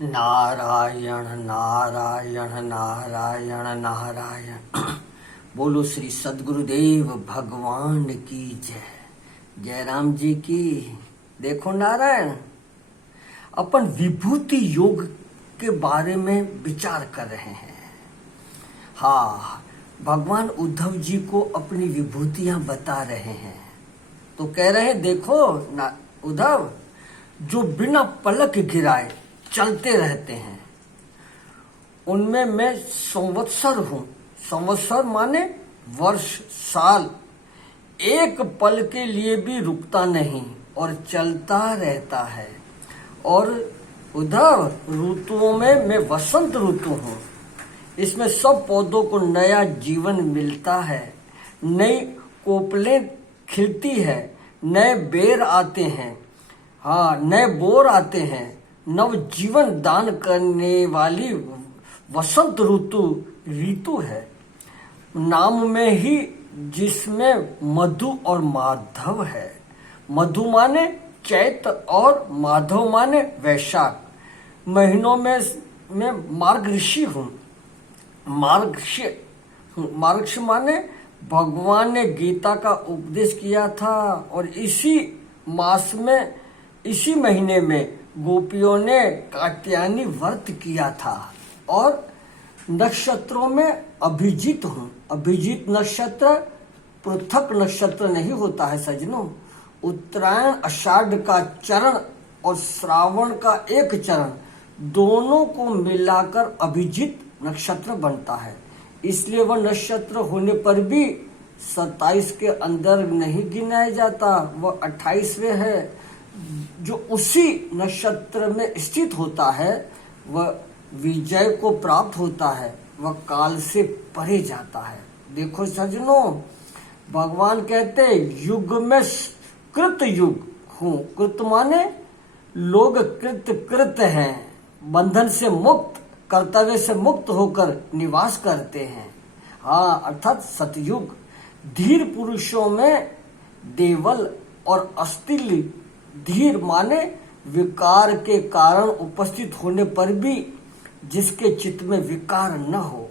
नारायण नारायण नारायण नारायण। बोलो श्री सद्गुरुदेव भगवान की जय। जय राम जी की। देखो नारायण, अपन विभूति योग के बारे में विचार कर रहे हैं। हाँ, भगवान उद्धव जी को अपनी विभूतियां बता रहे हैं। तो कह रहे हैं, देखो ना उद्धव, जो बिना पलक गिराए चलते रहते हैं उनमें मैं संवत्सर हूं। संवत्सर माने वर्ष, साल। एक पल के लिए भी रुकता नहीं और चलता रहता है। और उद्धव, ऋतुओं में मैं वसंत ऋतु हूं। इसमें सब पौधों को नया जीवन मिलता है, नई कोपलें खिलती है, नए बेर आते हैं, हाँ नए बोर आते हैं। नव जीवन दान करने वाली वसंत ऋतु है। नाम में ही जिसमें मधु और माधव है। मधु माने चैत्र और माधव माने वैशाख। महीनों में मैं मार्गशीर्ष हूँ। मार्गशीर्ष माने भगवान ने गीता का उपदेश किया था और इसी मास में, इसी महीने में गोपियों ने कात्यायनी व्रत किया था। और नक्षत्रों में अभिजीत हूँ। अभिजीत नक्षत्र पृथक नक्षत्र नहीं होता है सजनों। उत्तरायण आषाढ़ का चरण और श्रावण का एक चरण, दोनों को मिलाकर अभिजीत नक्षत्र बनता है। इसलिए वह नक्षत्र होने पर भी 27 के अंदर नहीं गिनाया जाता, वह 28वें है। जो उसी नक्षत्र में स्थित होता है वह विजय को प्राप्त होता है, वह काल से परे जाता है। देखो सजनों, भगवान कहते युग में कृत युग हूँ। कृत माने लोग कृत हैं, बंधन से मुक्त, कर्तव्य से मुक्त होकर निवास करते हैं। हाँ, अर्थात सतयुग। धीर पुरुषों में देवल और अस्तिल। धीर माने विकार के कारण उपस्थित होने पर भी जिसके चित्त में विकार न हो।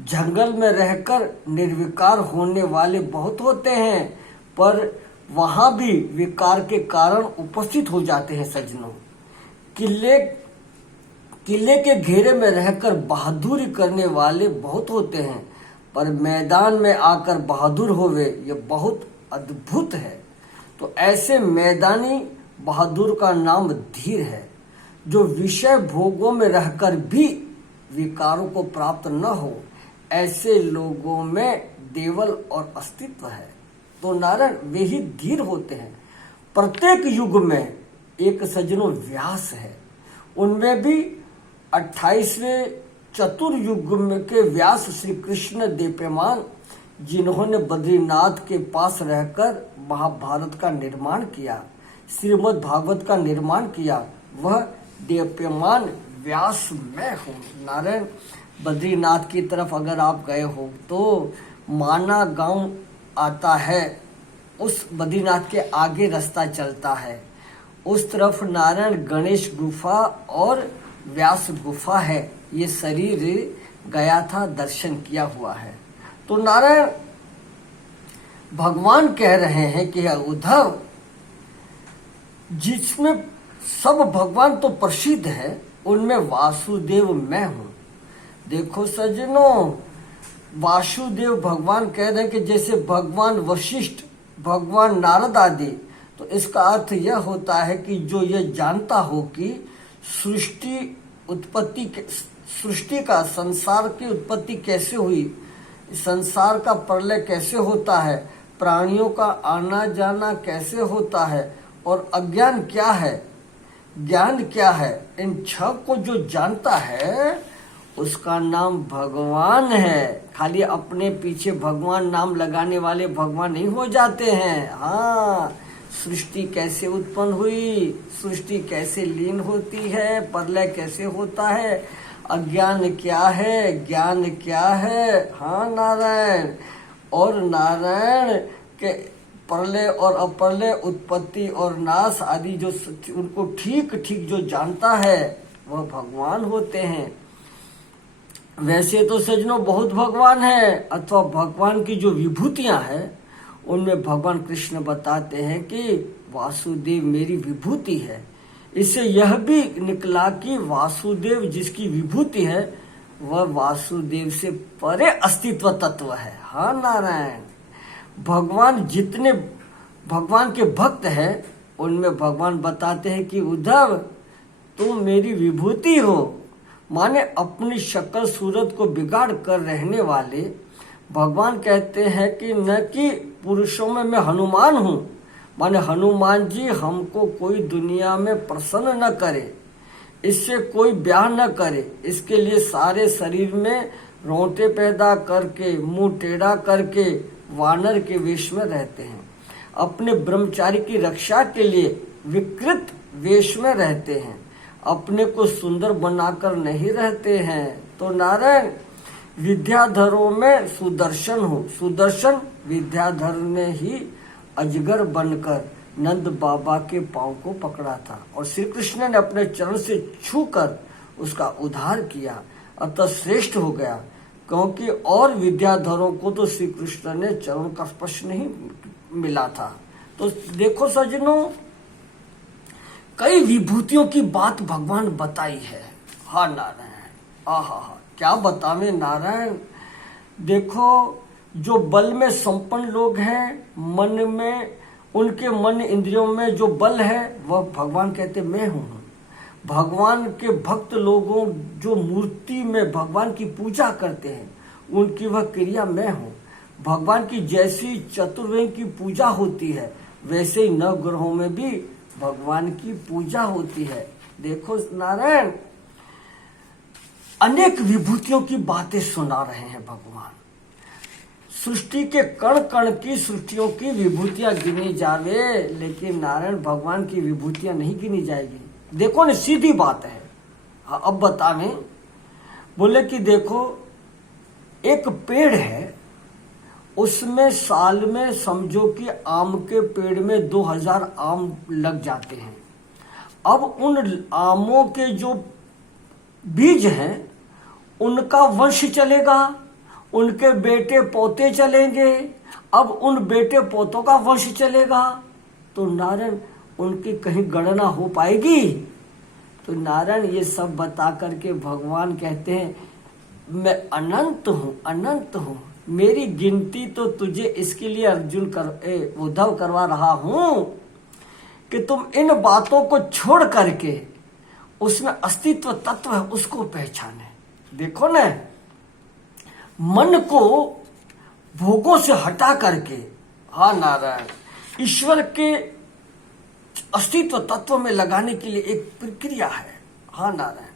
जंगल में रहकर निर्विकार होने वाले बहुत होते हैं, पर वहां भी विकार के कारण उपस्थित हो जाते हैं सज्जनों। किले के घेरे में रहकर बहादुरी करने वाले बहुत होते हैं, पर मैदान में आकर बहादुर होवे ये बहुत अद्भुत है। तो ऐसे मैदानी बहादुर का नाम धीर है, जो विषय भोगों में रहकर भी विकारों को प्राप्त न हो। ऐसे लोगों में देवल और अस्तित्व है। तो नारायण वे ही धीर होते हैं। प्रत्येक युग में एक सज्जनों व्यास है। उनमें भी 28वें चतुर्युग के व्यास श्री कृष्ण देवपेमान, जिन्होंने बद्रीनाथ के पास रहकर महाभारत का निर्माण किया, श्रीमद् भागवत का निर्माण किया, वह देवपेमान व्यास मैं हूँ। नारायण, बद्रीनाथ की तरफ अगर आप गए हो तो माना गांव आता है, उस बद्रीनाथ के आगे रास्ता चलता है, उस तरफ नारायण गणेश गुफा और व्यास गुफा है। ये शरीर गया था, दर्शन किया हुआ है। तो नारायण भगवान कह रहे हैं कि उद्धव, जिसमें सब भगवान तो प्रसिद्ध है, उनमें वासुदेव मैं हूं। देखो सज्जनों, वासुदेव भगवान कह रहे हैं कि जैसे भगवान वशिष्ठ, भगवान नारद आदि। तो इसका अर्थ यह होता है कि जो यह जानता हो कि सृष्टि का, संसार की उत्पत्ति कैसे हुई, संसार का प्रलय कैसे होता है, प्राणियों का आना जाना कैसे होता है, और अज्ञान क्या है, ज्ञान क्या है, इन 6 को जो जानता है उसका नाम भगवान है। खाली अपने पीछे भगवान नाम लगाने वाले भगवान नहीं हो जाते हैं। हाँ, सृष्टि कैसे उत्पन्न हुई, सृष्टि कैसे लीन होती है, प्रलय कैसे होता है, अज्ञान क्या है, ज्ञान क्या है। हाँ नारायण, और नारायण के प्रलय और अप्रलय, उत्पत्ति और नाश आदि जो उनको ठीक ठीक जो जानता है, वह भगवान होते हैं। वैसे तो सज्जनों बहुत भगवान है, अथवा भगवान की जो विभूतियां हैं उनमें भगवान कृष्ण बताते हैं कि वासुदेव मेरी विभूति है। इससे यह भी निकला कि वासुदेव जिसकी विभूति है वह वासुदेव से परे अस्तित्व तत्व है। हाँ नारायण, भगवान जितने भगवान के भक्त हैं उनमें भगवान बताते हैं कि उद्धव तुम मेरी विभूति हो, माने अपनी शक्ल सूरत को बिगाड़ कर रहने वाले भगवान कहते हैं कि न कि पुरुषों में मैं हनुमान हूँ, माने हनुमान जी हमको कोई दुनिया में प्रसन्न न करे, इससे कोई ब्याह न करे, इसके लिए सारे शरीर में रोंटे पैदा करके मुंह टेढ़ा करके वानर के वेश में रहते हैं, अपने ब्रह्मचारी की रक्षा के लिए विकृत वेश में रहते हैं, अपने को सुंदर बनाकर नहीं रहते हैं। तो नारायण विद्याधरों में सुदर्शन हूँ, सुदर्शन विद्याधर ने ही अजगर बनकर नंद बाबा के पांव को पकड़ा था और श्री कृष्ण ने अपने चरण से छूकर उसका उद्धार किया, अतः श्रेष्ठ हो गया, क्योंकि और विद्याधरों को तो श्री कृष्ण ने चरण का स्पर्श नहीं मिला था। तो देखो सज्जनों, कई विभूतियों की बात भगवान बताई है। हाँ नारायण, आहा क्या बतावे नारायण। देखो जो बल में संपन्न लोग हैं, मन में उनके मन इंद्रियों में जो बल है वह भगवान कहते मैं हूँ। भगवान के भक्त लोगों जो मूर्ति में भगवान की पूजा करते हैं उनकी वह क्रिया मैं हूँ। भगवान की जैसी चतुर्वेद की पूजा होती है वैसे ही नवग्रहों में भी भगवान की पूजा होती है। देखो नारायण, अनेक विभूतियों की बातें सुना रहे हैं भगवान। सृष्टि के कण कण की सृष्टियों की विभूतियां गिनी जावे, लेकिन नारायण भगवान की विभूतियां नहीं गिनी जाएगी। देखो ना, सीधी बात है। हाँ, अब बतावें, बोले कि देखो एक पेड़ है, उसमें साल में समझो कि आम के पेड़ में 2000 आम लग जाते हैं। अब उन आमों के जो बीज हैं उनका वंश चलेगा, उनके बेटे पोते चलेंगे, अब उन बेटे पोतों का वंश चलेगा, तो नारायण उनकी कहीं गणना हो पाएगी? तो नारायण ये सब बता करके भगवान कहते हैं मैं अनंत हूँ, अनंत हूँ, मेरी गिनती तो तुझे इसके लिए अर्जुन उद्धव करवा रहा हूं कि तुम इन बातों को छोड़ करके उसमें अस्तित्व तत्व है उसको पहचाने। देखो ना, मन को भोगों से हटा करके, हाँ नारायण, ईश्वर के अस्तित्व तत्व में लगाने के लिए एक प्रक्रिया है। हाँ नारायण,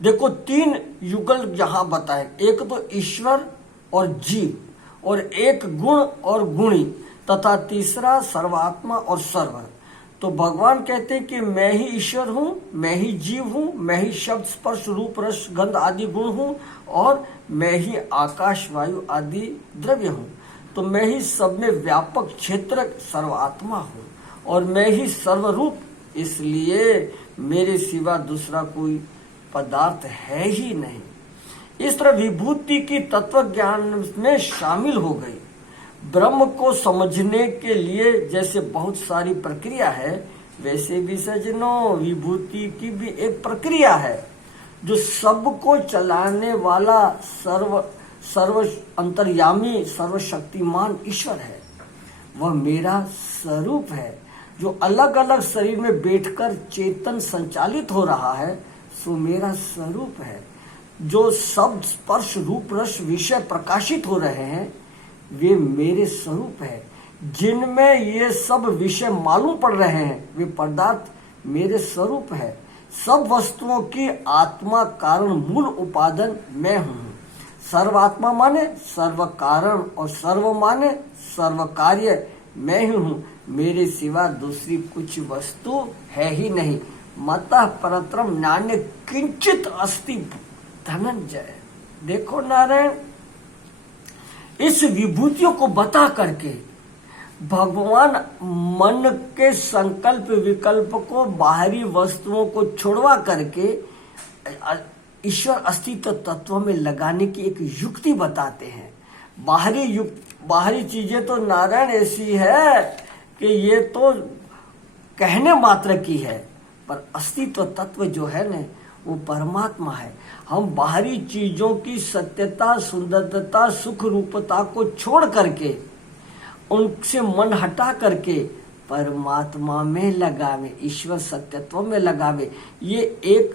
देखो 3 युगल यहां बताए, एक तो ईश्वर और जीव, और एक गुण और गुणी, तथा तीसरा सर्वात्मा और सर्व। तो भगवान कहते हैं कि मैं ही ईश्वर हूँ, मैं ही जीव हूँ, मैं ही शब्द स्पर्श रूप रस गंध आदि गुण हूँ, और मैं ही आकाश वायु आदि द्रव्य हूँ। तो मैं ही सब में व्यापक क्षेत्र सर्वात्मा हूँ, और मैं ही सर्वरूप, इसलिए मेरे सिवा दूसरा कोई पदार्थ है ही नहीं। इस तरह विभूति की तत्व ज्ञान में शामिल हो गई। ब्रह्म को समझने के लिए जैसे बहुत सारी प्रक्रिया है, वैसे भी सज्जनों विभूति की भी एक प्रक्रिया है। जो सबको चलाने वाला सर्व अंतर्यामी सर्वशक्तिमान ईश्वर है, वह मेरा स्वरूप है। जो अलग अलग शरीर में बैठकर चेतन संचालित हो रहा है सो मेरा स्वरूप है। जो शब्द स्पर्श रूप रस विषय प्रकाशित हो रहे हैं वे मेरे स्वरूप है। जिनमें ये सब विषय मालूम पड़ रहे हैं वे पदार्थ मेरे स्वरूप है। सब वस्तुओं की आत्मा कारण मूल उपादान मैं हूँ। सर्वात्मा माने सर्व कारण और सर्व माने सर्व कार्य मैं ही हूँ। मेरे सिवा दूसरी कुछ वस्तु है ही नहीं। मतः परत्रम नान्य किंचित अस्ति धनंजय। देखो नारायण, इस विभूतियों को बता करके भगवान मन के संकल्प विकल्प को, बाहरी वस्तुओं को छोड़वा करके ईश्वर अस्तित्व तत्व में लगाने की एक युक्ति बताते हैं। बाहरी चीजें तो नारायण ऐसी है कि ये तो कहने मात्र की है, पर अस्तित्व तत्व जो है ना वो परमात्मा है। हम बाहरी चीजों की सत्यता, सुंदरता, सुख रूपता को छोड़ करके, उनसे मन हटा करके परमात्मा में लगावे, ईश्वर सत्यत्व में लगावे। ये एक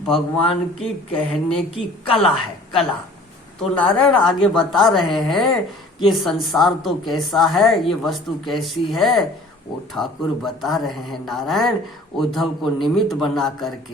भगवान की कहने की कला है, कला। तो नारायण आगे बता रहे हैं कि संसार तो कैसा है, ये वस्तु कैसी है, वो ठाकुर बता रहे हैं। नारायण उद्धव को निमित्त बना करके